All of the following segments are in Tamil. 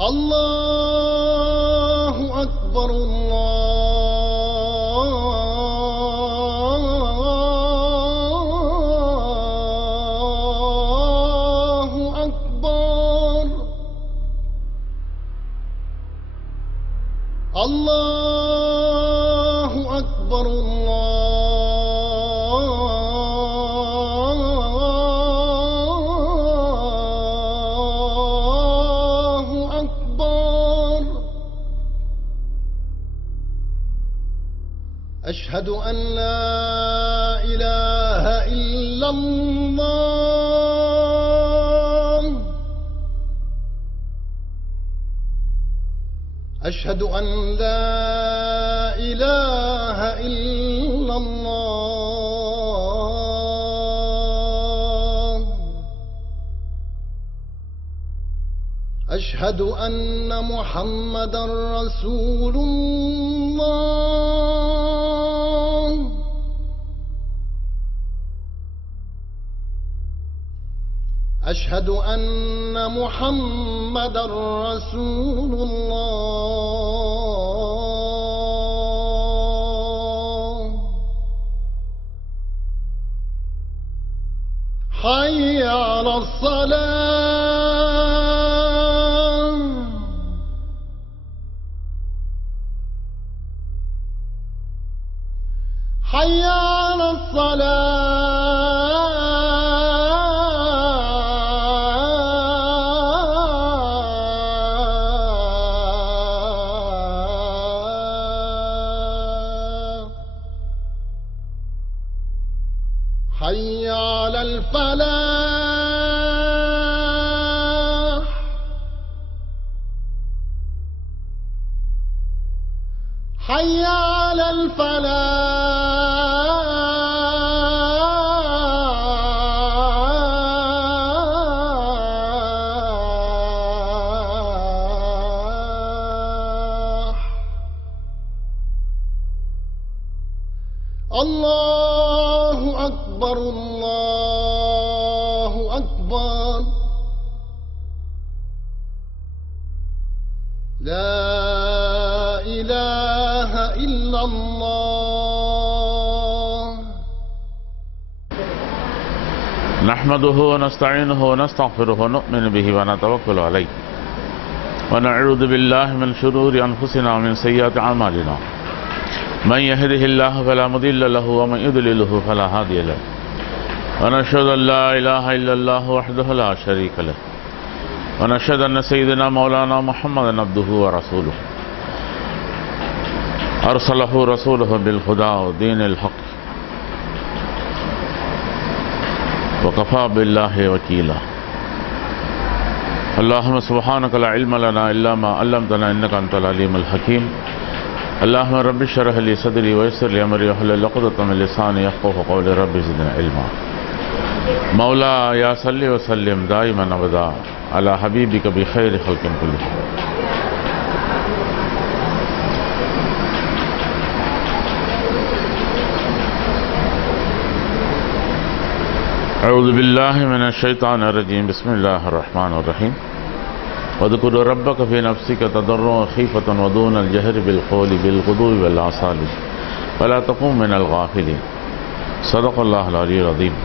الله أكبر الله أكبر الله أكبر الله أكبر أشهد أن لا إله إلا الله أشهد أن لا إله إلا الله أشهد أن محمدًا رسول الله أشهد أن محمدًا رسول الله حي على الصلاة حي على الصلاة حي على الفلاح حي على الفلاح الله أكبر الله أكبر لا إله إلا الله نحمده ونستعينه ونستغفره ونؤمن به ونتوكل عليه ونعوذ بالله من شرور أنفسنا ومن سيئات أعمالنا من يهده الله فلا مضل له ومن يضلله فلا هادي له ونشهد أن لا إله إلا الله وحده لا شريك له ونشهد أن سيدنا مولانا محمدا عبده ورسوله أرسله رسوله بالهدى ودين الحق وكفى بالله وكيلا اللهم سبحانك لا علم لنا إلا ما علمتنا إنك أنت العليم الحكيم اللهم رب اشرح لي صدري ويسر لي أمري واحلل عقدة من لساني يفقهوا قولي رب زدنا علما مولا يا صل وسلم دائما أبدا على حبيبك بخير خلق كلهم أعوذ بالله من الشيطان الرجيم بسم الله الرحمن الرحيم واذكر ربك في نفسك تضرعا وخيفة ودون الجهر بالقول بالغدو والآصال ولا تكن من الغافلين صدق الله العلي العظيم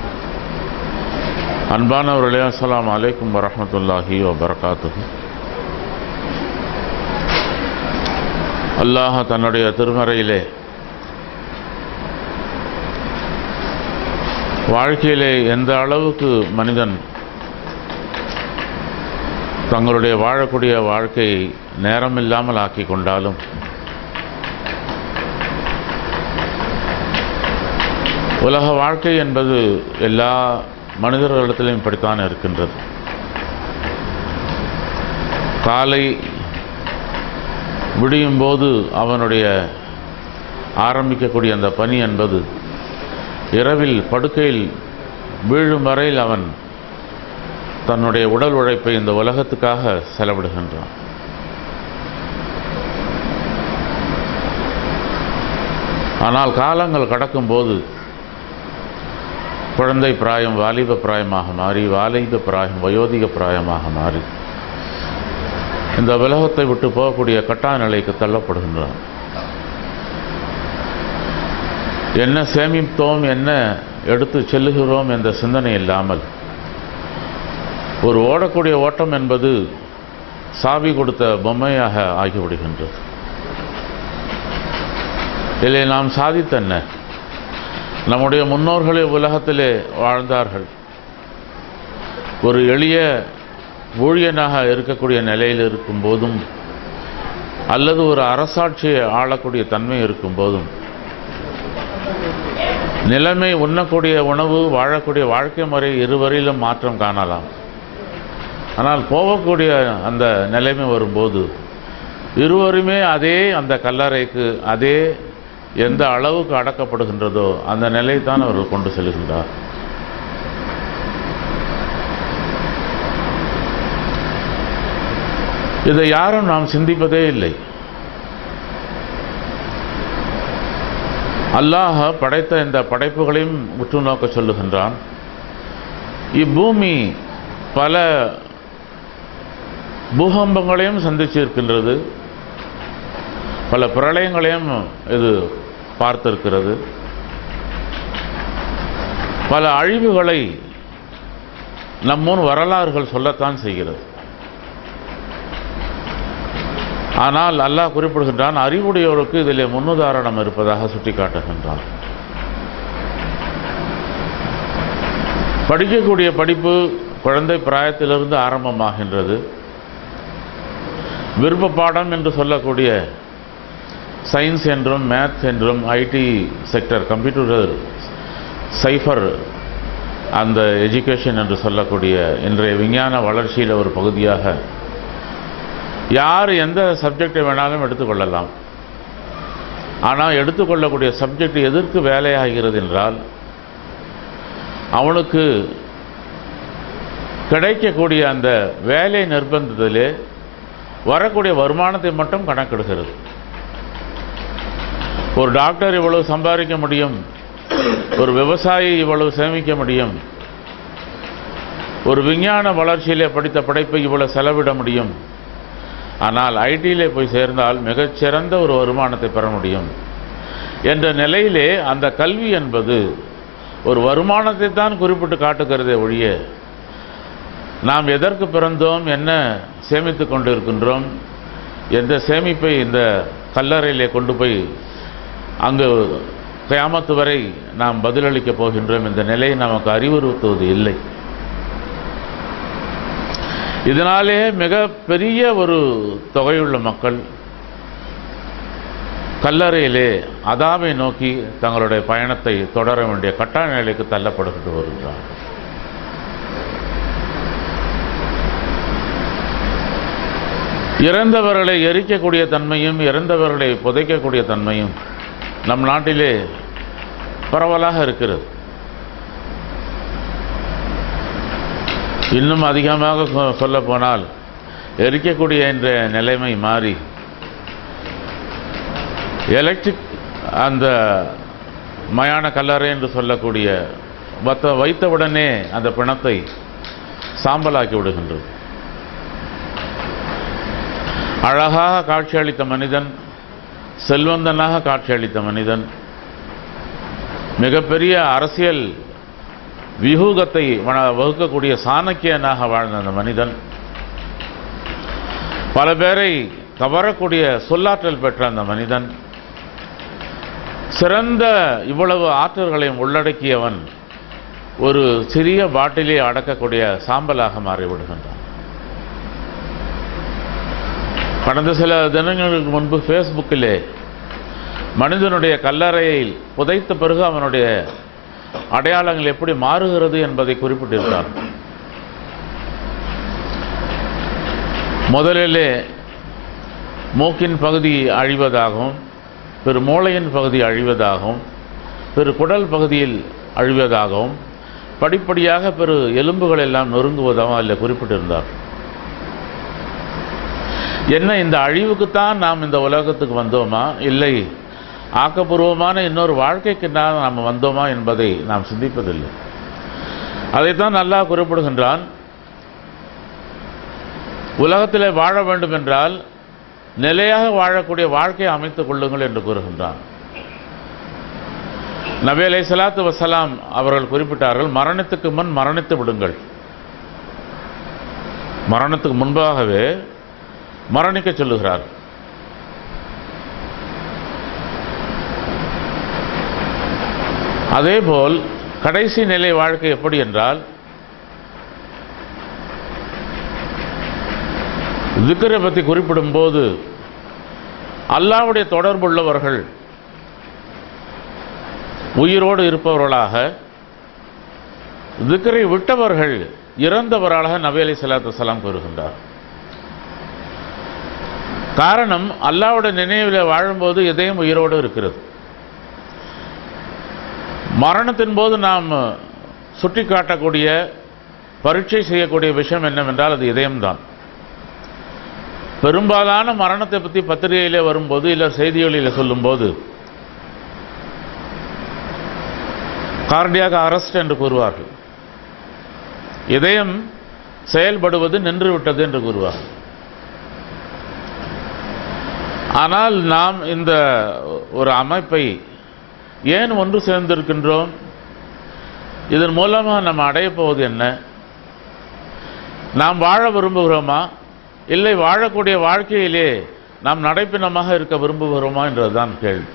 அன்பானவர்களே அஸ்ஸலாமு அலைக்கும் வரஹ்மத்துல்லாஹி வபரகாத்துஹு. அல்லாஹ் தன்னுடைய திருமறையிலே வாழ்க்கையிலே எந்த அளவுக்கு மனிதன் தங்களுடைய வாழக்கூடிய வாழ்க்கையை நேரமில்லாமல் ஆக்கி கொண்டாலும் உலக வாழ்க்கை என்பது எல்லா மனிதர்களிடத்திலும் இப்படித்தான் இருக்கின்றது. காலை விடியும் போது அவனுடைய ஆரம்பிக்கக்கூடிய அந்த பணி என்பது இரவில் படுக்கையில் வீழும் வரையில் அவன் தன்னுடைய உடல் உழைப்பை இந்த உலகத்துக்காக செலவிடுகின்றான். ஆனால் காலங்கள் கடக்கும்போது குழந்தை பிராயம் வாலிப பிராயமாக மாறி, வாலிப பிராயம் வயோதிக பிராயமாக மாறி, இந்த உலகத்தை விட்டு போகக்கூடிய கட்டாய நிலைக்கு தள்ளப்படுகின்றான். என்ன சேமித்தோம், என்ன எடுத்து செல்லுகிறோம் என்ற சிந்தனை இல்லாமல் ஒரு ஓடக்கூடிய ஓட்டம் என்பது சாவி கொடுத்த பொம்மையாக ஆகிவிடுகின்றது. இதில் நாம் சாதித்தென்ன? நம்முடைய முன்னோர்களே உலகத்திலே வாழ்ந்தார்கள். ஒரு எளிய ஊழியனாக இருக்கக்கூடிய நிலையில் இருக்கும் போதும் அல்லது ஒரு அரசாட்சியை ஆளக்கூடிய தன்மை இருக்கும் போதும் நிலைமை, உண்ணக்கூடிய உணவு, வாழக்கூடிய வாழ்க்கை முறை இருவரிலும் மாற்றம் காணலாம். ஆனால் போகக்கூடிய அந்த நிலைமை வரும்போது இருவருமே அதே அந்த கல்லறைக்கு, அதே எந்த அளவுக்கு அடக்கப்படுகின்றதோ அந்த நிலைத்தான் அவர்கள் கொண்டு செல்கின்றார். இதை யாரும் நாம் சிந்திப்பதே இல்லை. அல்லாஹ் படைத்த இந்த படைப்புகளையும் உற்று நோக்க சொல்லுகின்றான். இப்பூமி பல பூகம்பங்களையும் சந்திச்சிருக்கின்றது, பல பிரளயங்களையும் இது பார்த்திருக்கிறது, பல அழிவுகளை நம்முன் வரலாறுகள் சொல்லத்தான் செய்கிறது. ஆனால் அல்லாஹ் குறிப்பிடுகின்றான், அறிவுடையோருக்கு இதிலே முன்னுதாரணம் இருப்பதாக சுட்டிக்காட்டுகின்றான். படிக்கக்கூடிய படிப்பு குழந்தை பிராயத்திலிருந்து ஆரம்பமாகின்றது. விருப்ப பாடம் என்று சொல்லக்கூடிய சயின்ஸ் என்றும் மேத்ஸ் என்றும் ஐடி செக்டர், கம்ப்யூட்டர் சைஃபர், அந்த எஜுகேஷன் என்று சொல்லக்கூடிய இன்றைய விஞ்ஞான வளர்ச்சியில் ஒரு பகுதியாக யார் எந்த சப்ஜெக்டை வேணாலும் எடுத்துக்கொள்ளலாம். ஆனால் எடுத்துக்கொள்ளக்கூடிய சப்ஜெக்ட் எதற்கு வேலையாகிறது என்றால் அவனுக்கு கிடைக்கக்கூடிய அந்த வேலை நிர்பந்தத்திலே வரக்கூடிய வருமானத்தை மட்டும் கணக்கெடுக்கிறது. ஒரு டாக்டர் இவ்வளவு சம்பாதிக்க முடியும், ஒரு விவசாயி இவ்வளவு சேமிக்க முடியும், ஒரு விஞ்ஞான வளர்ச்சியிலே படித்த படைப்பை இவ்வளவு செலவிட முடியும். ஆனால் ஐடியிலே போய் சேர்ந்தால் மிகச்சிறந்த ஒரு வருமானத்தை பெற முடியும் என்ற நிலையிலே அந்த கல்வி என்பது ஒரு வருமானத்தை தான் குறிப்பிட்டு காட்டுகிறதே ஒழிய நாம் எதற்கு பிறந்தோம், என்ன சேமித்து கொண்டிருக்கின்றோம், எந்த சேமிப்பை இந்த கல்லறையிலே கொண்டு போய் அங்கு கியாமத்து வரை நாம் பதிலளிக்கப் போகின்றோம் என்ற நிலையை நமக்கு அறிவுறுத்துவது இல்லை. இதனாலே மிக பெரிய ஒரு தொகையுள்ள மக்கள் கல்லறையிலே அதாவை நோக்கி தங்களுடைய பயணத்தை தொடர வேண்டிய கட்டாய நிலைக்கு தள்ளப்பட்டு வருகிறார். இறந்தவர்களை எரிக்கக்கூடிய தன்மையும் இறந்தவர்களை புதைக்கக்கூடிய தன்மையும் நம் நாட்டிலே பரவலாக இருக்கிறது. இன்னும் அதிகமாக சொல்ல போனால் எரிக்கக்கூடிய என்ற நிலைமை மாறி எலக்ட்ரிக் அந்த மயான கல்லறை என்று சொல்லக்கூடிய வைத்தவுடனே அந்த பிணத்தை சாம்பலாக்கி விடுகின்றது. அழகாக காட்சியளித்த மனிதன், செல்வந்தனாக காட்சியளித்த மனிதன், மிகப்பெரிய அரசியல் வியூகத்தை வகுக்கக்கூடிய சாணக்கியனாக வாழ்ந்த அந்த மனிதன், பல பேரை கவரக்கூடிய சொல்லாற்றல் பெற்ற அந்த மனிதன், சிறந்த இவ்வளவு ஆற்றல்களையும் உள்ளடக்கியவன் ஒரு சிறிய பாட்டிலே அடக்கக்கூடிய சாம்பலாக மாறிவிடுகின்றான். கடந்த சில தினங்களுக்கு முன்பு ஃபேஸ்புக்கிலே மனிதனுடைய கல்லறையில் புதைத்த பிறகு அவனுடைய அடையாளங்கள் எப்படி மாறுகிறது என்பதை குறிப்பிட்டிருந்தார். முதலிலே மூக்கின் பகுதி அழிவதாகவும், பிற மூளையின் பகுதி அழிவதாகவும், பிற குடல் பகுதியில் அழிவதாகவும், படிப்படியாக பிற எலும்புகள் எல்லாம் நொறுங்குவதாகவும் அதில் குறிப்பிட்டிருந்தார். என்ன, இந்த அழிவுக்குத்தான் நாம் இந்த உலகத்துக்கு வந்தோமா, இல்லை ஆக்கப்பூர்வமான இன்னொரு வாழ்க்கைக்கு நாம் வந்தோமா என்பதை நாம் சிந்திப்பதில்லை. அதைத்தான் அல்லாஹ் குறிப்பிடுகின்றான். உலகத்திலே வாழ வேண்டும் என்றால் நிலையாக வாழக்கூடிய வாழ்க்கையை அமைத்துக் கொள்ளுங்கள் என்று கூறுகின்றான். நபி அலைஹிஸ்ஸலாத்து வஸ்ஸலாம் அவர்கள் குறிப்பிட்டார்கள், மரணத்துக்கு முன் மரணித்து விடுங்கள். மரணத்துக்கு முன்பாகவே மரணிக்க சொல்லுகிறார். அதேபோல் கடைசி நிலை வாழ்க்கை எப்படி என்றால், திக்ரை பற்றி குறிப்பிடும் போது அல்லாஹ்வுடைய தொடர்புள்ளவர்கள் உயிரோடு இருப்பவர்களாக, திக்ரை விட்டவர்கள் இறந்தவர்களாக நபி அலைஹிஸ்ஸலாத்து வஸ்ஸலாம் கூறுகின்றார். காரணம், அல்லாஹ்வுடைய நினைவில் வாழும்போது இதயம் உயிரோடு இருக்கிறது. மரணத்தின் போது நாம் சுட்டி காட்டக்கூடிய, பரீட்சை செய்யக்கூடிய விஷயம் என்னவென்றால் அது இதயம்தான். பெரும்பாலான மரணத்தை பற்றி பத்திரிகையிலே வரும்போது இல்லை செய்திகளில் சொல்லும்போது கார்டியாக அரெஸ்ட் என்று கூறுவார்கள். இதயம் செயல்படுவது நின்றுவிட்டது என்று கூறுவார்கள். ஆனால் நாம் இந்த ஒரு அமைப்பை ஏன் ஒன்று சேர்ந்திருக்கின்றோம்? இதன் மூலமாக நம்ம அடையப் போவது என்ன? நாம் வாழ விரும்புகிறோமா, இல்லை வாழக்கூடிய வாழ்க்கையிலே நாம் நடைப்பிணமாக இருக்க விரும்புகிறோமா என்றதுதான் கேள்வி.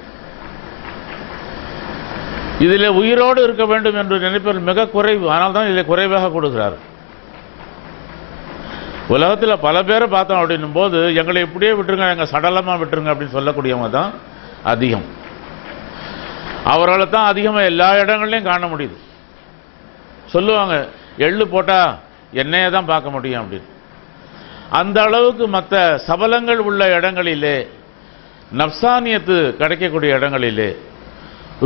இதிலே உயிரோடு இருக்க வேண்டும் என்று நினைப்பது மிக குறைவு. ஆனால் தான் இதில் குறைவாக கொடுக்கிறார். உலகத்தில் பல பேரை பார்த்தோம் அப்படின்னும் போது, எங்களை இப்படியே விட்டுருங்க, எங்கள் சடலமாக விட்டுருங்க அப்படின்னு சொல்லக்கூடியவங்க தான் அதிகம். அவர்களை தான் அதிகமாக எல்லா இடங்கள்லையும் காண முடியுது. சொல்லுவாங்க, எள்ளு போட்டால் எண்ணெயை தான் பார்க்க முடியும் அப்படின்னு. அந்த அளவுக்கு மற்ற சபலங்கள் உள்ள இடங்களிலே, நப்சானியத்து கிடைக்கக்கூடிய இடங்களிலே,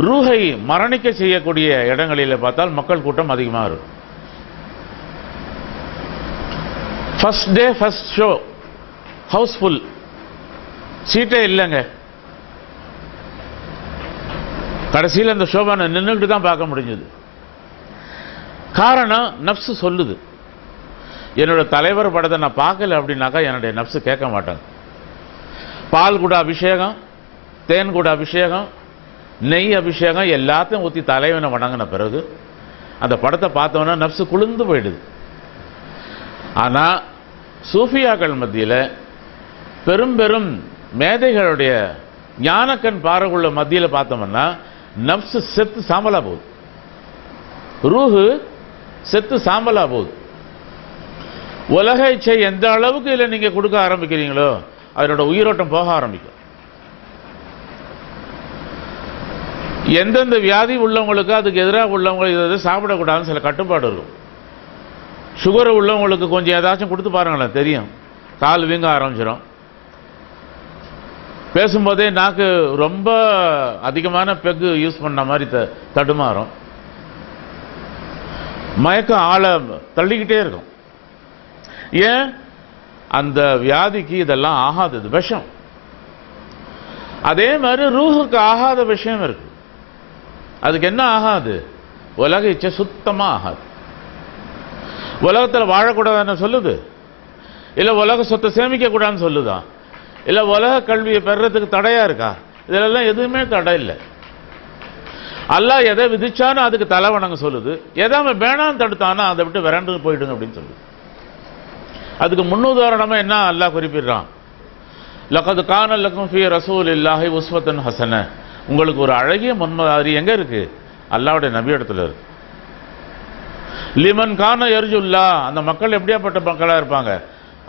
ரூஹை மரணிக்க செய்யக்கூடிய இடங்களிலே பார்த்தால் மக்கள் கூட்டம் அதிகமாக இருக்கும். First day first show house full, சீட்டே இல்லைங்க. கடைசியில் அந்த ஷோவை நின்றுட்டு தான் பார்க்க முடிஞ்சது. காரணம், நப்சு சொல்லுது, என்னோட தலைவர் படத்தை நான் பார்க்கல அப்படின்னாக்கா என்னுடைய நப்சு கேட்க மாட்டாங்க. பால் கூட அபிஷேகம், தேன் கூட அபிஷேகம், நெய் அபிஷேகம் எல்லாத்தையும் ஊற்றி தலைவனை வணங்கின பிறகு அந்த படத்தை பார்த்தோன்னா நப்சு குளிர்ந்து போயிடுது. ஆனால் சூஃபியாக்கள் மத்தியில், பெரும் பெரும் மேதைகளுடைய ஞானக்கண் பார்வையுள்ள மத்தியில் பார்த்தோம்னா நப்சு செத்து சாம்பலா போகுது, ரூஹு செத்து சாம்பலா போகுது. உலக இச்சை எந்த அளவுக்கு இல்லை நீங்க கொடுக்க ஆரம்பிக்கிறீங்களோ அதனோட உயிரோட்டம் போக ஆரம்பிக்கும். எந்தெந்த வியாதி உள்ளவங்களுக்கு அதுக்கு எதிராக உள்ளவங்களுக்கு இதை சாப்பிடக்கூடாதுன்னு சில கட்டுப்பாடு இருக்கும். சுகர் உள்ளவங்களுக்கு கொஞ்சம் ஏதாச்சும் கொடுத்து பாருங்களேன், தெரியும், கால் வீங்க ஆரம்பிச்சிடும். பேசும்போதே நாக்கு ரொம்ப அதிகமான பெக்கு யூஸ் பண்ண மாதிரி தடுமாறும். மயக்கம் ஆளை தள்ளிக்கிட்டே இருக்கும். ஏன்? அந்த வியாதிக்கு இதெல்லாம் ஆகாதது, விஷம். அதே மாதிரி ரூஹுக்கு ஆகாத விஷயம் இருக்கு. அதுக்கு என்ன ஆகாது? உலக இச்சை சுத்தமா ஆகாது. உலகத்தில் வாழக்கூடாதுன்னு சொல்லுது, இல்லை உலக சொத்தை சேமிக்க கூடாதுன்னு சொல்லுதா, இல்லை உலக கல்வியை பெறறதுக்கு தடையா இருக்கா? இதெல்லாம் எதுவுமே தடை இல்லை. அல்லாஹ் எதை விதிச்சானோ அதுக்கு தலை வணங்க சொல்லுது, எதாம வேணாம் தடுத்தானா அதை விட்டு விரண்டு போயிடுங்க அப்படின்னு சொல்லுது. அதுக்கு முன்னுதாரணமா என்ன அல்லாஹ் குறிப்பிடுறான்? லகத் கான லக்கும் ஃபீ ரசூலில்லாஹி உஸ்வத்துன் ஹஸன. உங்களுக்கு ஒரு அழகிய முன்மாதிரி எங்க இருக்கு? அல்லாஹ்வுடைய நபி இடத்துல இருக்கு. லிமன் கான யர்ஜுல்லா, அந்த மக்கள் எப்படியாப்பட்ட மக்களா இருப்பாங்க?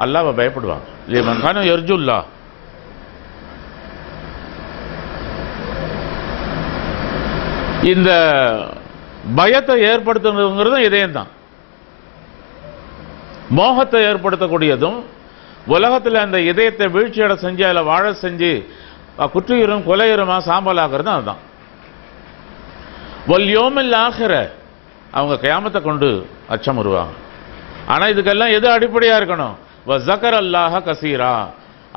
அல்லாஹ்வை பயப்படுவாங்க. லிமன் கான யர்ஜுல்லா, இந்த பயத்தை ஏற்படுத்துங்கிறதும் இதயம் தான். மோகத்தை ஏற்படுத்தக்கூடியதும் உலகத்தில் அந்த இதயத்தை வீழ்ச்சியடை செஞ்சு அதில் வாழ செஞ்சு குற்றியுறும் கொலையுறமா சாம்பலாகிறது அதுதான். வல்யோமில் ஆகிற அவங்க கியாமத்தை கொண்டு அச்சம் வருவாங்க. ஆனால் இதுக்கெல்லாம் எது அடிப்படையாக இருக்கணும்? வஸக்கர் அல்லாஹ கசீரா,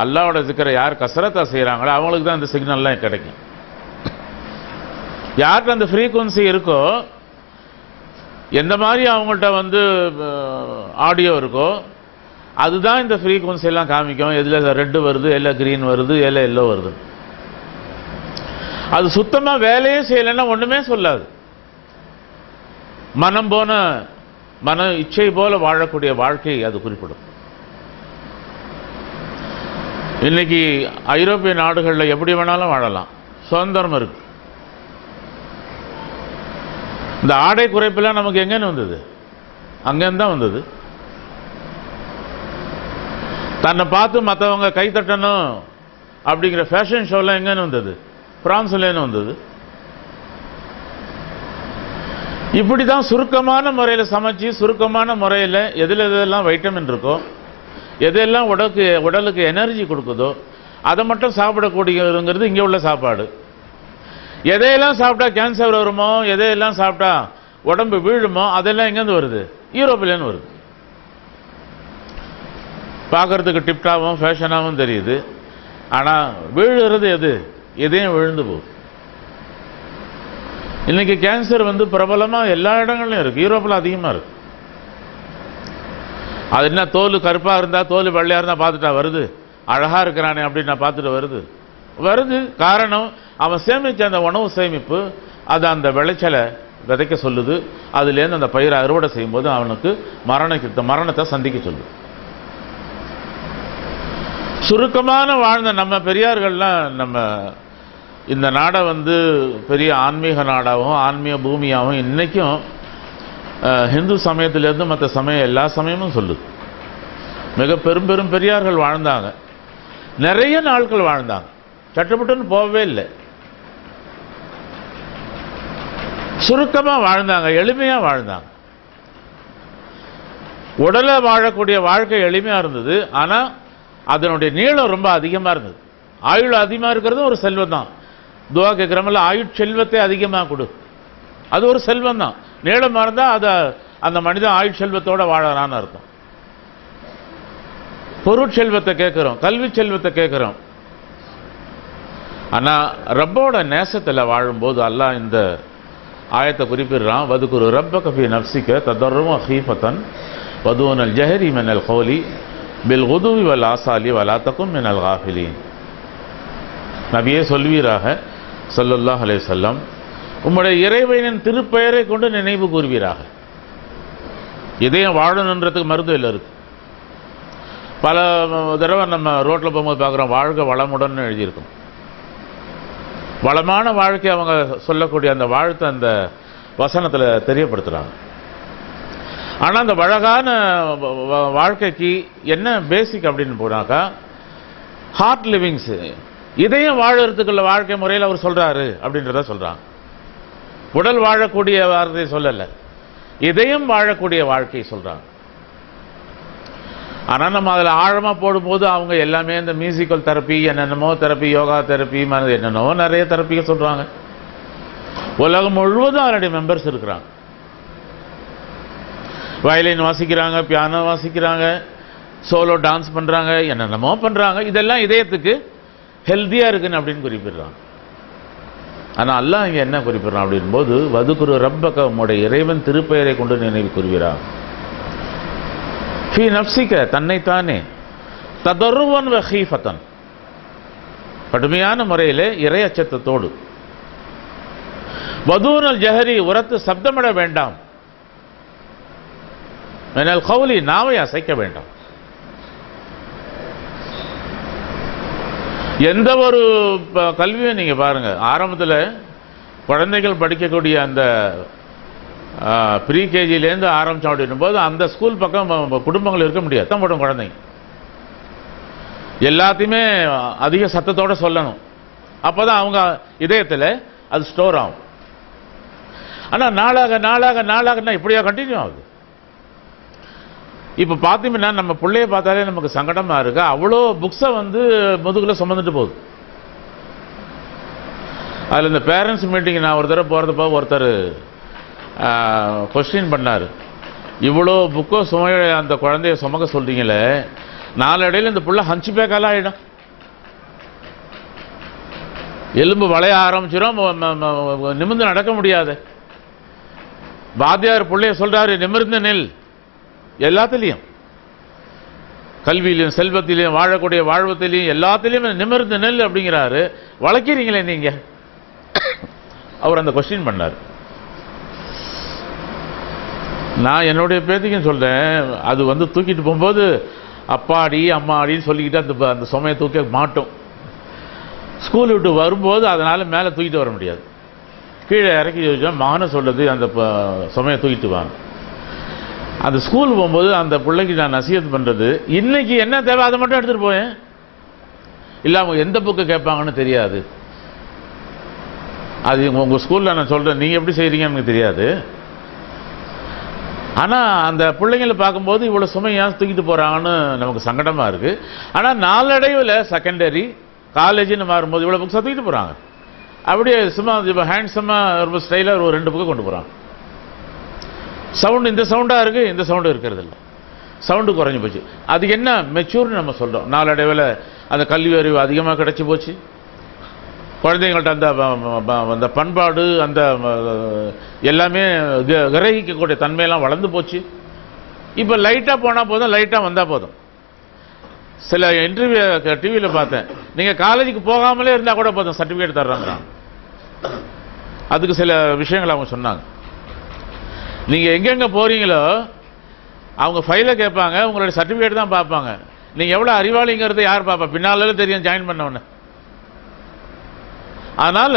அல்லாஹ்வோட ஜிக்கரை யார் கசரத்தா செய்கிறாங்களோ அவங்களுக்கு தான் இந்த சிக்னல்லாம் கிடைக்கும். யார்கிட்ட அந்த ஃப்ரீக்குவன்சி இருக்கோ, எந்த மாதிரி அவங்கள்ட்ட ஆடியோ இருக்கோ, அதுதான் இந்த ஃப்ரீக்வன்சி எல்லாம் காமிக்கும். எதில் ரெட் வருது, எல்லாம் கிரீன் வருது, எல்லாம் எல்லோ வருது. அது சுத்தமா வேலையே செய்யலைன்னா ஒண்ணுமே சொல்லாது. மனம் போன மன இச்சை போல வாழக்கூடிய வாழ்க்கையை அது குறிப்பிடும். இன்னைக்கு ஐரோப்பிய நாடுகளில் எப்படி வேணாலும் வாழலாம், சுதந்திரம் இருக்கு. இந்த ஆடை குறைப்பெல்லாம் நமக்கு எங்கன்னு வந்தது? அங்கேருந்து தான் வந்தது. தன்னை பார்த்து மற்றவங்க கைத்தட்டணும் அப்படிங்கிற ஃபேஷன் ஷோலாம் எங்கன்னு வந்தது? பிரான்ஸ்லேன்னு வந்தது. இப்படிதான் சுருக்கமான முறையில் சமைச்சு, சுருக்கமான முறையில் எதில் எதெல்லாம் வைட்டமின் இருக்கோ, எதெல்லாம் உடலுக்கு எனர்ஜி கொடுக்குதோ அதை மட்டும் சாப்பிடக்கூடியதுங்கிறது இங்கே உள்ள சாப்பாடு. எதையெல்லாம் சாப்பிட்டா கேன்சர் வருமோ, எதையெல்லாம் சாப்பிட்டா உடம்பு வீழுமோ அதெல்லாம் எங்கேருந்து வருது? யூரோப்பிலேருந்து வருது. பார்க்கறதுக்கு டிப்டாகவும் ஃபேஷனாகவும் தெரியுது. ஆனால் வீழுறது எது? எதையும் விழுந்து போகுது. இன்னைக்கு கேன்சர் பிரபலமாக எல்லா இடங்கள்லையும் இருக்கு. யூரோப்பில் அதிகமாக இருக்கு. அது என்ன, தோல் கருப்பாக இருந்தா, தோல் வெள்ளையாக இருந்தால் பார்த்துட்டா வருது? அழகாக இருக்கிறானே அப்படின்னு நான் பார்த்துட்டு வருது. காரணம், அவன் சேமிச்ச அந்த உணவு சேமிப்பு அது அந்த விளைச்சலை விதைக்க சொல்லுது. அதுலேருந்து அந்த பயிரை அறுவடை செய்யும்போது அவனுக்கு மரணத்தை சந்திக்க சொல்லுது. சுருக்கமான வாழ்ந்த நம்ம பெரியார்கள்லாம் நம்ம இந்த நாடை பெரிய ஆன்மீக நாடாகவும் ஆன்மீக பூமியாகவும் இன்னைக்கும் ஹிந்து சமயத்திலேருந்து மற்ற சமயம் எல்லா சமயமும் சொல்லுது. மிக பெரும் பெரியார்கள் வாழ்ந்தாங்க, நிறைய நாட்கள் வாழ்ந்தாங்க, சட்டப்பட்டுன்னு போகவே இல்லை. சுருக்கமா வாழ்ந்தாங்க, எளிமையா வாழ்ந்தாங்க. உடலை வாழக்கூடிய வாழ்க்கை எளிமையா இருந்தது. ஆனா அதனுடைய நீளம் ரொம்ப அதிகமா இருந்தது. ஆயுள் அதிகமா இருக்கிறது ஒரு செல்வம் தான். துவா கேட்கிறோம்ல, ஆயுட்செல்வத்தை அதிகமாக கொடு, அது ஒரு செல்வம் தான். நீளமா இருந்தா அந்த மனிதன் ஆயுட்செல்வத்தோட வாழறான்னு அர்த்தம். பொருட்செல்வத்தை கேட்கிறோம், கல்வி செல்வத்தை கேட்கிறோம். ஆனா ரப்போட நேசத்துல வாழும்போது அல்லாஹ் இந்த ஆயத்தை குறிப்பிடுறான். வதுகுரு ரப்பக ஃபீ நஃப்ஸிக ததர்ருவ ஹீஃபத்தன் வதூனல் ஜஹரி மினல் கௌலி பில் குதுவி வல் ஆசாலி வலா தகுன் மினல் காஃபிலீன். நபியே சொல்வீராக ஸல்லல்லாஹு அலைஹி வஸல்லம், உம்முடைய இறைவனின் திருப்பெயரை கொண்டு நினைவு கூறுவீராக. இதயம் வாழணுன்றதுக்கு மருந்து இல்லை இருக்கு. பல தடவை நம்ம ரோட்டில் போகும்போது பார்க்குறோம், வாழ்க வளமுடன் எழுதியிருக்கும். வளமான வாழ்க்கை அவங்க சொல்லக்கூடிய அந்த வாழ்த்தை அந்த வசனத்தில் தெரியப்படுத்துகிறாங்க. ஆனால் அந்த அழகான வாழ்க்கைக்கு என்ன பேசிக் அப்படின்னு போனாக்கா, ஹார்ட் லிவிங்ஸ், இதயம் வாழறதுக்குள்ள வாழ்க்கை முறையில் அவர் சொல்றாரு அப்படின்றத சொல்றாங்க. உடல் வாழக்கூடிய வார்த்தையை சொல்லல, இதயம் வாழக்கூடிய வாழ்க்கையை சொல்றாங்க. ஆனால் நம்ம அதில் ஆழமாக போடும்போது அவங்க எல்லாமே இந்த மியூசிக்கல் தெரப்பி, என்னென்னமோ தெரப்பி, யோகா தெரப்பி, என்னென்னமோ நிறைய தெரப்பியை சொல்றாங்க. உலகம் முழுவதும் அதனுடைய மெம்பர்ஸ் இருக்கிறாங்க. வயலின் வாசிக்கிறாங்க, பியானோ வாசிக்கிறாங்க, சோலோ டான்ஸ் பண்றாங்க, என்னென்னமோ பண்றாங்க. இதெல்லாம் இதயத்துக்கு ஹெல்த்தியா இருக்குன்னு அப்படின்னு குறிப்பிடுறாங்க. ஆனா அல்லாஹ் இங்க என்ன குறிப்பிடுறான் அப்படின் போது, வதுகுரு ரப்பக, உம்முடைய இறைவன் திருப்பெயரை கொண்டு நினைவு கூறுகிறார். ஃபீ நஃப்ஸிக, தன்னைத்தானே, ததர்ருவன் வ ஹீஃபத்தன், கடுமையான முறையிலே இறை அச்சத்தோடு, வதூனல் ஜஹரி, உரத்து சப்தமிட வேண்டாம், மினல் கௌலி, நாவை அசைக்க வேண்டாம். எந்த ஒரு கல்வியும் நீங்க பாருங்க, ஆரம்பத்தில் குழந்தைகள் படிக்கக்கூடிய அந்த ப்ரீ கேஜிலேருந்து ஆரம்பிச்சோம் அப்படின்னும் போது அந்த ஸ்கூல் பக்கம் குடும்பங்கள் இருக்க முடியாது. சத்தம் போடும் குழந்தைங்க, எல்லாத்தையுமே அதிக சத்தத்தோட சொல்லணும். அப்போதான் அவங்க இதயத்தில் அது ஸ்டோர் ஆகும். ஆனால் நாளாக நாளாக நாளாகனா இப்படியா கண்டினியூ ஆகுது. இப்போ பார்த்தீங்கன்னா நம்ம பிள்ளைய பார்த்தாலே நமக்கு சங்கடமா இருக்கு. அவ்வளோ புக்ஸை முதுகுல சுமந்துட்டு போகுது. அதில் இந்த பேரண்ட்ஸ் மீட்டிங் நான் ஒரு தடவை போகிறதுப்போ ஒருத்தர் கொஸ்டின் பண்ணார், இவ்வளோ புக்கோ சுமைய அந்த குழந்தைய சுமக்க சொல்றீங்களே, நாளடையில் இந்த புள்ள ஹஞ்ச் பேக்காலாம் ஆகிடும், எலும்பு வளைய ஆரம்பிச்சிடும், நிமிர்ந்து நடக்க முடியாது. வாத்தியார் பிள்ளைய சொல்றாரு, நிமிர்ந்து நெல் எல்லாத்துலேயும். கல்வியிலையும் செல்வத்திலையும் வாழக்கூடிய வாழ்வத்திலையும் எல்லாத்திலையும் நிமிர்ந்து நெல் அப்படிங்கிறாரு. வளர்க்கிறீங்களே நீங்க. அவர் அந்த கொஸ்டின் பண்ணார். நான் என்னுடைய பேத்திக்கும் சொல்றேன், அது வந்து தூக்கிட்டு போகும்போது அப்பாடி அம்மாடின்னு சொல்லிக்கிட்டு அந்த சுமையை தூக்க மாட்டோம். ஸ்கூல் விட்டு வரும்போது அதனால மேலே தூக்கிட்டு வர முடியாது, கீழே இறக்கி வச்சா மகனை சொல்றது அந்த சுமையை தூக்கிட்டு வாங்க. அந்த ஸ்கூல் போகும்போது அந்த பிள்ளைக்கு நான் நசியத்து பண்றது, இன்னைக்கு என்ன தேவை அதை மட்டும் எடுத்துட்டு போயேன், இல்லை அவங்க எந்த புக்கு கேட்பாங்கன்னு தெரியாது. அது உங்க ஸ்கூல்ல நான் சொல்றேன், நீங்க எப்படி செய்றீங்கன்னு எனக்கு தெரியாது. ஆனா அந்த பிள்ளைங்களை பார்க்கும்போது இவ்வளவு சுமை ஏன் தூக்கிட்டு போறாங்கன்னு நமக்கு சங்கடமா இருக்கு. ஆனா நாளடைவில் செகண்டரி காலேஜ்னு மாறும்போது இவ்வளவு புக்ஸ் தூக்கிட்டு போறாங்க. அப்படியே சும்மா ஹேண்ட்ஸமா ரொம்ப ஸ்டைலா ஒரு 2 புக்கு கொண்டு போறாங்க. சவுண்ட் இந்த சவுண்டா இருக்கு, இந்த சவுண்டு இருக்கிறது இல்லை, சவுண்டு குறைஞ்சு போச்சு. அதுக்கு என்ன மெச்சூர்னு நம்ம சொல்றோம். நாளடைவில் அந்த கல்வி அறிவு அதிகமாக கிடைச்சி போச்சு. குழந்தைங்கள்ட்ட அந்த பண்பாடு அந்த எல்லாமே கிரகிக்கக்கூடிய தன்மையெல்லாம் வளர்ந்து போச்சு. இப்போ லைட்டாக போனால் போதும், லைட்டாக வந்தால் போதும். சில இன்டர்வியூ டிவியில் பார்த்தேன், நீங்கள் காலேஜுக்கு போகாமலே இருந்தால் கூட போதும் சர்டிஃபிகேட் தர்றாங்க. அதுக்கு சில விஷயங்கள் அவங்க சொன்னாங்க. நீங்கள் எங்கெங்கே போறீங்களோ அவங்க ஃபைலை கேட்பாங்க, உங்களுடைய சர்டிஃபிகேட் தான் பார்ப்பாங்க. நீங்கள் எவ்வளோ அறிவாளிங்கிறது யார் பார்ப்பா? பின்னால தெரியும் ஜாயின் பண்ணவொன்னு. அதனால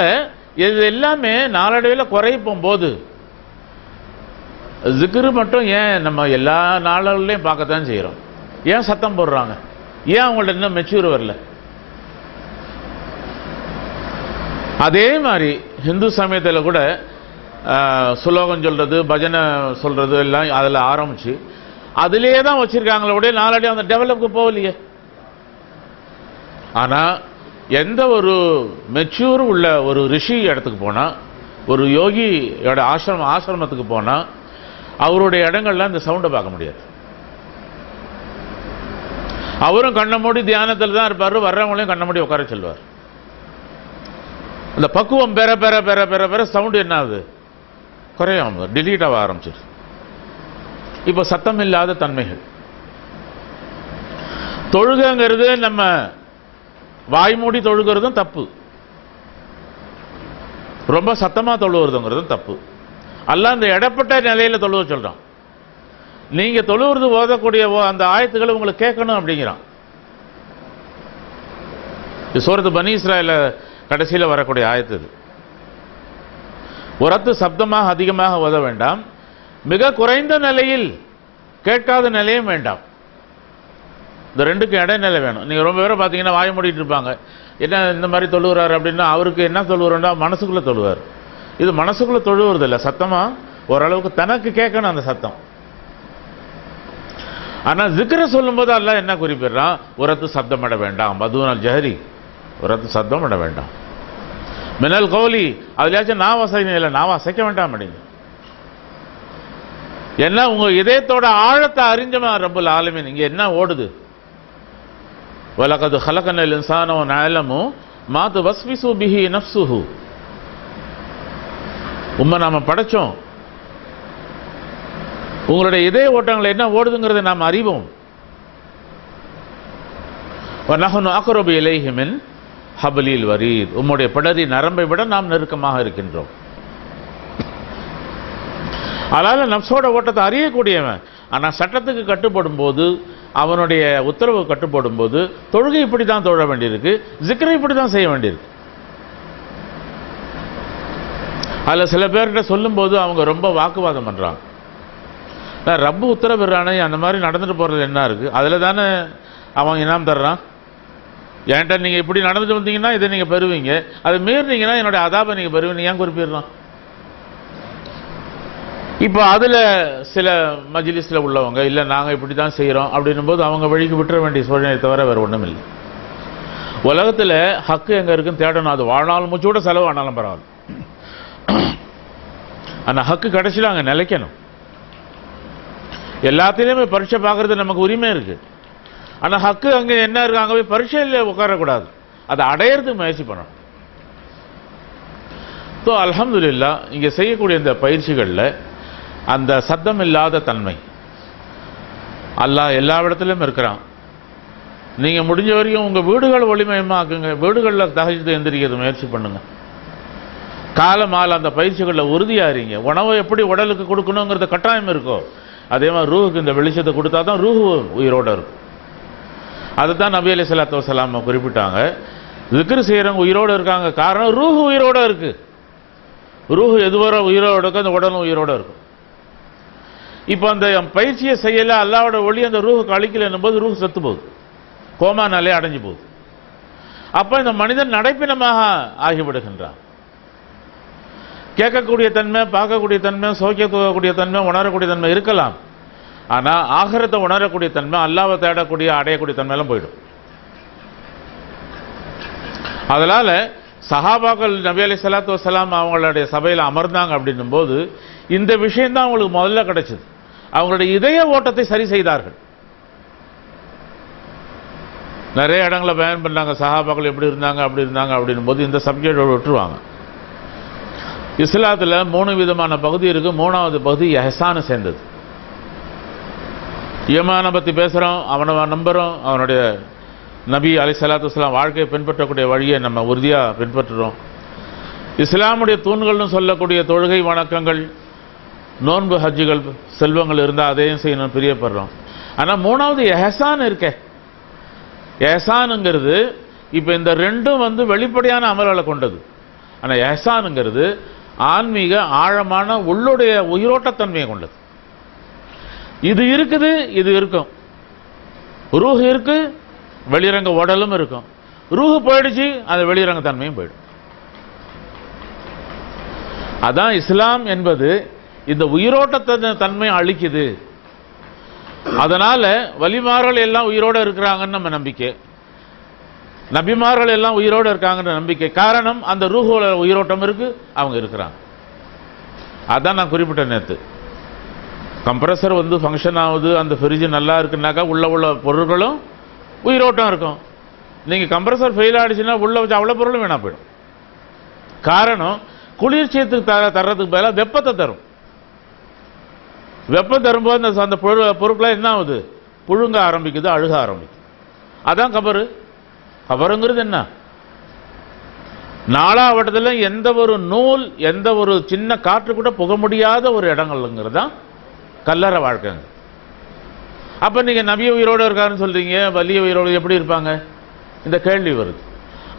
இது எல்லாமே நாளடைவில் குறைப்போம் போது ஜிக்ரு மட்டும் ஏன் நம்ம எல்லா நாளுலையும் பார்க்கத்தான் செய்கிறோம். ஏன் சத்தம் போடுறாங்க? ஏன் அவங்கள்ட்ட இன்னும் மெச்சூர் வரல? அதே மாதிரி ஹிந்து சமயத்தில் கூட சுலோகம் சொல்றது, பஜனை சொல்றது எல்லாம் அதில் ஆரம்பிச்சு அதிலே தான் வச்சிருக்காங்களே உடைய நாளடி அந்த டெவலப்க்கு போகலையே. ஆனா எந்த ஒரு மெச்சூர் உள்ள ஒரு ரிஷி இடத்துக்கு போனா, ஒரு யோகியோட ஆசிரமத்துக்கு போனா அவருடைய இடங்கள்ல இந்த சவுண்டை பார்க்க முடியாது. அவரும் கண்ண மூடி தியானத்தில் தான் இருப்பாரு, வர்றவங்களையும் கண்ண மூடி உட்கார சொல்வார். அந்த பக்குவம் பெற பெற பெற பெற பெற சவுண்ட் என்ன ஆகுது? குறையும், டிலீட் ஆக ஆரம்பிச்சிரு. இப்ப சத்தம் இல்லாத தன்மைகள். தொழுகைங்கிறது நம்ம வாய்மூடி தொழுகிறதும் தப்பு, ரொம்ப சத்தமா தொழுகிறதுங்கிறதும் தப்பு. அல்லாஹ் இந்த இடப்பட்ட நிலையில தொழுவ சொல்றான். நீங்க தொழுவது ஓதக்கூடிய அந்த ஆயத்துக்களை உங்களுக்கு கேட்கணும் அப்படிங்கிறான். இது சூரத்து பனி இஸ்ராயீல் கடைசியில் வரக்கூடிய ஆயத்து. இது உரத்து சப்தமாக அதிகமாக ஓத வேண்டாம், மிக குறைந்த நிலையில் கேட்காத நிலையும் வேண்டாம். இந்த ரெண்டுக்கு இடைநிலை வேணும். நீங்க ரொம்ப பேரை பார்த்தீங்கன்னா வாய மூடிட்டு இருப்பாங்க. என்ன இந்த மாதிரி தொழுகிறாரு அப்படின்னா அவருக்கு என்ன தொழுகிறோம்னா மனசுக்குள்ள தொழுவார். இது மனசுக்குள்ள தொழுவது இல்லை, சத்தமா ஓரளவுக்கு தனக்கு கேட்கணும் அந்த சத்தம். ஆனா ஜிக்ர சொல்லும் போது அல்லாஹ் என்ன குறிப்பிடுறான்? உரத்து சப்தமிட வேண்டாம், மதுனல் ஜஹரி, உரத்து சப்தம் இட வேண்டாம். மினல் கௌலி, அதுலயாச்சும் நான் வசதி இல்லை, நான் வசைக்க வேண்டாம் அப்படின்னு. என்ன உங்க இதயத்தோட ஆழத்தை அறிஞ்சமா ரப்புல் ஆலமீன் இங்க என்ன ஓடுது? வலகது ஹலகனல் இன்சான நஅலமு மா துவஸ்விசு பிஹி நஃப்ஸுஹு. உம்மை நாம படைச்சோம், உங்களுடைய இதய ஓட்டங்கள் என்ன ஓடுதுங்கிறதை நாம் அறிவோம். வநஹ்னு அக்ரபு இலைஹி மின் ஹப்லில் வரீத், உம்முடைய பிடரி நரம்பை விட நாம் நெருக்கமாக இருக்கின்றோம். அதனால நப்சோட ஓட்டத்தை அறியக்கூடியவன். ஆனா சட்டத்துக்கு கட்டுப்படும் போது, அவனுடைய உத்தரவு கட்டுப்படும் போது தொழுகை இப்படி தான் தொழ வேண்டியிருக்கு, ஜிக்ரை இப்படி தான் செய்ய வேண்டியிருக்கு. அதுல சில பேர்கிட்ட சொல்லும் போது அவங்க ரொம்ப வாக்குவாதம் பண்றாங்க. ரப்பு உத்தரவிடுறானே, அந்த மாதிரி நடந்துட்டு போறது என்ன இருக்கு? அதுல தானே அவன் இனாம் தர்றான். என்கிட்ட நீங்க இப்படி நடந்துட்டு வந்தீங்கன்னா இதை நீங்க பெறுவீங்க, அதை மீறினீங்கன்னா என்னுடைய அதாபை நீங்க பெறுவீங்க, ஏன் குறிப்பிடலாம்? இப்போ அதுல சில மஜ்லிஸ்ல உள்ளவங்க இல்ல நாங்க இப்படி தான் செய்யறோம் அப்படின்னும் போது அவங்க வழிக்கு விட்டுற வேண்டிய சூழ்நிலை தவிர வேற ஒண்ணும் இல்லை. உலகத்துல ஹக்கு எங்க இருக்குன்னு தேடணும். அது வாழ்நாள் மூச்சோட செலவு ஆனாலும் பரவாயில்ல. ஆனா ஹக்கு கிடைச்சில அங்க நிலைக்கணும். எல்லாத்திலையுமே பரீட்சை பார்க்கறது நமக்கு உரிமை இருக்கு. ஆனா ஹக்கு அங்க என்ன இருக்கு, அங்க போய் பரீட்சையில் உட்காரக்கூடாது, அதை அடையறதுக்கு முயற்சி பண்ணணும். ஸோ அல்ஹம்துலில்லாஹ் இங்க செய்யக்கூடிய இந்த பயிற்சிகள்ல அந்த சத்தம் இல்லாத தன்மை, அல்லாஹ் எல்லா இடத்திலும் இருக்கிறான். நீங்கள் முடிஞ்ச வரைக்கும் உங்கள் வீடுகள் ஒளிமயமாக்குங்க. வீடுகளில் தஹஜ்ஜுத் எந்திரிக்கிறது முயற்சி பண்ணுங்க. காலமால் அந்த பயிற்சிகளில் உறுதியாகிறீங்க. உணவை எப்படி உடலுக்கு கொடுக்கணுங்கிறது கட்டாயம் இருக்கோ அதே மாதிரி ரூஹுக்கு இந்த வெளிச்சத்தை கொடுத்தா தான் ரூஹு உயிரோடு இருக்கும். அதை தான் நபி அலைஹிஸ்ஸலாத்து வஸலாம் குறிப்பிட்டாங்க. திக்ர் செய்கிறவங்க உயிரோடு இருக்காங்க, காரணம் ரூஹு உயிரோடு இருக்கு. ரூஹு எதுவரை உயிரோடு இருக்கும் அந்த உடலும் உயிரோடு இருக்கும். இப்போ அந்த பயிற்சியை செய்யலை, அல்லாவோட ஒளி அந்த ரூஹுக்கு அழிக்கலைன்னும் போது ரூஹு செத்து போகுது, கோமானாலே அடைஞ்சு போகுது. அப்போ இந்த மனிதன் நடைப்பினமாக ஆகிவிடுகின்றான். கேட்கக்கூடிய தன்மை, பார்க்கக்கூடிய தன்மை, சோக்கியக்கூடிய தன்மை, உணரக்கூடிய தன்மை இருக்கலாம். ஆனால் ஆகிரத்தை உணரக்கூடிய தன்மை, அல்லாவை தேடக்கூடிய அடையக்கூடிய தன்மையெல்லாம் போயிடும். அதனால சஹாபாக்கள் நபி அலைஹிஸ்ஸலாத்து வஸலாம் அவங்களுடைய சபையில் அமர்ந்தாங்க அப்படின்னும் போது இந்த விஷயம்தான் அவங்களுக்கு முதல்ல கிடைச்சது. அவங்களுடைய இதய ஓட்டத்தை சரி செய்தார்கள். நிறைய இடங்களை பயன் பண்ணாங்க, சஹாபாக்கள் எப்படி இருந்தாங்க அப்படி இருந்தாங்க அப்படின்னும் போது இந்த சப்ஜெக்டோடு விட்டுருவாங்க. இஸ்லாத்தில் 3 விதமான பகுதி இருக்கு. 3வது பகுதி எஹ்சானை சேர்ந்தது. ஈமானை பற்றி பேசுகிறோம், அவனை நம்புகிறோம், அவனுடைய நபி அலைஹிஸ்ஸலாத்து வஸலாம் வாழ்க்கையை பின்பற்றக்கூடிய வழியை நம்ம உறுதியாக பின்பற்றுறோம். இஸ்லாமுடைய தூண்கள்னு சொல்லக்கூடிய தொழுகை, வணக்கங்கள், நோன்பு, ஹஜ்ஜுகள், செல்வங்கள் இருந்தால் அதையும் செய்யணும் பிரியப்படுறோம். ஆனால் 3வது எஹ்சான் இருக்கே. எஹ்சானுங்கிறது இப்போ இந்த ரெண்டும் வெளிப்படையான அமல்களை கொண்டது. ஆனால் எஹ்சானுங்கிறது ஆன்மீக ஆழமான உள்ளுடைய உயிரோட்டத்தன்மையை கொண்டது. இது இருக்குது, இது இருக்கும். ரூஹ் இருக்கு, வெளிரங்க உடலும் இருக்கும். ரூஹு போயிடுச்சு, அது வெளிரங்க தன்மையும் போயிடும். அதான் இஸ்லாம் என்பது இந்த உயிரோட்ட தன்மை அழிக்குது. அதனால வலிமார்கள் எல்லாம் உயிரோடு இருக்கிறாங்கன்னு நம்ம நம்பிக்கை, நபிமார்கள் எல்லாம் உயிரோடு இருக்காங்கன்ற நம்பிக்கை. காரணம் அந்த ரூஹோட உயிரோட்டம் இருக்கு, அவங்க இருக்கிறாங்க. அதான் நான் குறிப்பிட்ட நேற்று. கம்ப்ரஸர் ஃபங்க்ஷன் ஆகுது, அந்த ஃப்ரிட்ஜ் நல்லா இருக்குன்னாக்கா உள்ள பொருட்களும் உயிரோட்டம் இருக்கும். நீங்கள் கம்ப்ரஸர் ஃபெயில் ஆகிடுச்சுன்னா உள்ள வச்சு அவ்வளோ பொருளும் வீணாக போயிடும். காரணம் குளிர்ச்சியத்துக்கு தர்றதுக்கு பதிலாக வெப்பத்தை தரும். வெப்பம் தரும்போது அந்த பொருட்களாக என்ன ஆகுது, புழுங்க ஆரம்பிக்குது, அழுக ஆரம்பிக்குது. அதான் கபரு. கபருங்கிறது என்ன, நாலாவட்டத்தில் எந்த ஒரு நூல், எந்த ஒரு சின்ன காற்று கூட புக முடியாத ஒரு இடங்கள்ங்கிறது தான் கல்லறை வாழ்க்கைங்க. அப்போ நீங்கள் நபிய உயிரோடு இருக்காருன்னு சொல்றீங்க, வலிய உயிரோடு எப்படி இருப்பாங்க, இந்த கேள்வி வருது.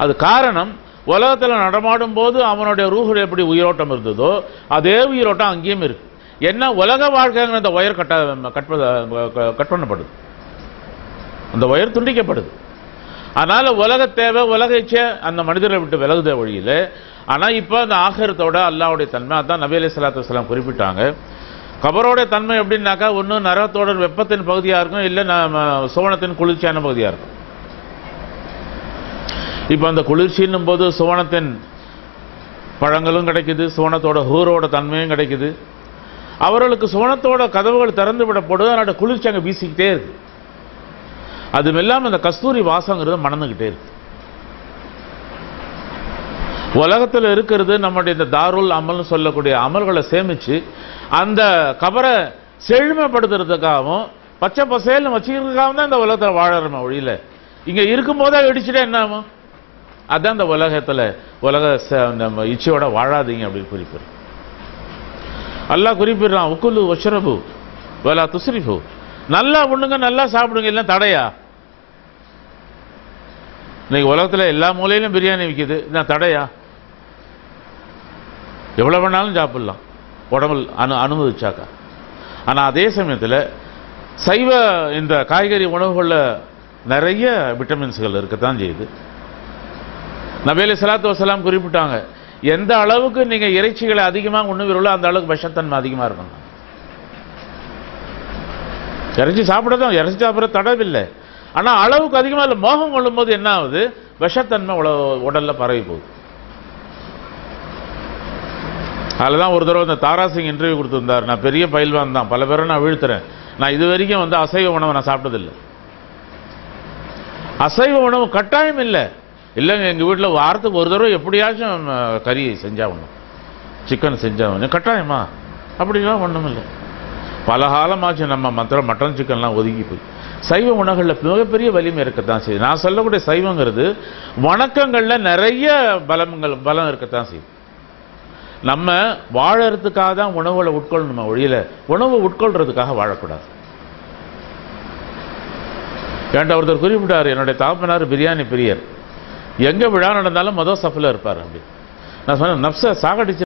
அது காரணம் உலகத்தில் நடமாடும் போது அவனுடைய ரூஹுடைய எப்படி உயிரோட்டம் இருந்ததோ அதே உயிரோட்டம் அங்கேயும் இருக்கு. என்ன உலக வாழ்க்கைங்கிற அந்த ஒயர் கட் பண்ணப்படுது, அந்த ஒயர் துண்டிக்கப்படுது. அதனால உலக தேவை, உலக இச்சை அந்த மனிதரை விட்டு விலகுத வழியில். ஆனால் இப்போ அந்த ஆகிரத்தோட அல்லாவுடைய தன்மை, அதான் நபி அலைஹிஸ்ஸலாத்து வஸலாம் குறிப்பிட்டாங்க. கபரோடைய தன்மை எப்படின்னாக்கா ஒன்று நரகத்தோட வெப்பத்தின் பகுதியாக இருக்கும், இல்லை சுவனத்தின் குளிர்ச்சியான பகுதியாக இருக்கும். இப்போ அந்த குளிர்ச்சின்னும் போது சுவனத்தின் பழங்களும் கிடைக்குது, சுவனத்தோட ஹூரோட தன்மையும் கிடைக்குது. அவர்களுக்கு சுவனத்தோட கதவுகள் திறந்து விடப்படுது, அதனோட குளிர்ச்சி அங்கே வீசிக்கிட்டே இருக்கு. அதுவும் இல்லாமல் அந்த கஸ்தூரி வாசங்கிறது மணந்துக்கிட்டே இருக்கு. உலகத்தில் இருக்கிறது நம்முடைய இந்த தாருல் அமல்னு சொல்லக்கூடிய அமல்களை சேமிச்சு அந்த கபரை செழுமைப்படுத்துறதுக்காகவும் பச்சை பசேல்னு வச்சுக்கிறதுக்காகவும் தான் இந்த உலகத்தில் வாழறோம். ஒழியில இங்கே இருக்கும்போதே இடிச்சுட்டா என்ன ஆகும், அதான் இந்த உலகத்தில் உலக நம்ம இச்சையோட வாழாதீங்க அப்படின்னு குறிப்பிடுறோம். அல்லாஹ் குறிப்பிடுறான், உக்குலு வஷ்ரபு வலா துஸ்ரிஃபு, நல்லா உண்ணுங்க, நல்லா சாப்பிடுங்க, இல்லை தடையா. இன்னைக்கு உலகத்தில் எல்லா மூலையிலும் பிரியாணி விற்கிது, நான் தடையா? எவ்வளோ வேணாலும் சாப்பிடலாம் உடம்பு அனுமதிச்சாக்கா. ஆனால் அதே சமயத்தில் சைவ இந்த காய்கறி உணவுகளில் நிறைய விட்டமின்ஸ்கள் இருக்கத்தான் செய்யுது. நபி அலைஹிஸ்ஸலாத்து வஸலாம் குறிப்பிட்டாங்க, எந்த அளவுக்கு நீங்கள் இறைச்சிகளை அதிகமாக உண்ணுவீர்களோ அந்த அளவுக்கு விஷத்தன்மை அதிகமாக இருக்கும். இறைச்சி சாப்பிடதான், இறைச்சி சாப்பிட்ற தடவில்லை. ஆனால் அளவுக்கு அதிகமாக இல்லை, மோகம் கொள்ளும் போது என்ன ஆகுது, விஷத்தன்மை உடலில் பரவி போகுது. அதில் தான் ஒரு தடவை இந்த தாராசிங் இன்டர்வியூ கொடுத்துருந்தார். நான் பெரிய பயில்வான் தான், பல பேரை நான் வீழ்த்துறேன், நான் இது வரைக்கும் அசைவ உணவை நான் சாப்பிட்டதில்லை. அசைவ உணவு கட்டாயம் இல்லை, இல்லைங்க எங்கள் வீட்டில் வாரத்துக்கு ஒரு தடவை எப்படியாச்சும் கறி செஞ்சா ஒன்றும், சிக்கன் செஞ்சா ஒன்று, கட்டாயமா அப்படிலாம் ஒன்றும் இல்லை. பல காலமாச்சு நம்ம மற்ற மட்டன் சிக்கன்லாம் ஒதுக்கி போய் சைவ உணவுகளில் மிகப்பெரிய வலிமை இருக்கத்தான் செய்யுது. நான் சொல்லக்கூடிய சைவங்கிறது வணக்கங்கள்ல நிறைய பலம் இருக்கத்தான் செய்யுது. நம்ம வாழறதுக்காக தான் உணவுகளை உட்கொள்ளணுமா ஒழியல உணவு உட்கொள்றதுக்காக வாழக்கூடாது. ஏன்டா ஒருத்தர் குறிப்பிட்டார், என்னுடைய தாப்பனார் பிரியாணி பிரியர், எங்க விழா நடந்தாலும் மொதல் சஃப்ல இருப்பார். அப்படி நான் சொன்னேன், நப்ச சாகடிச்சு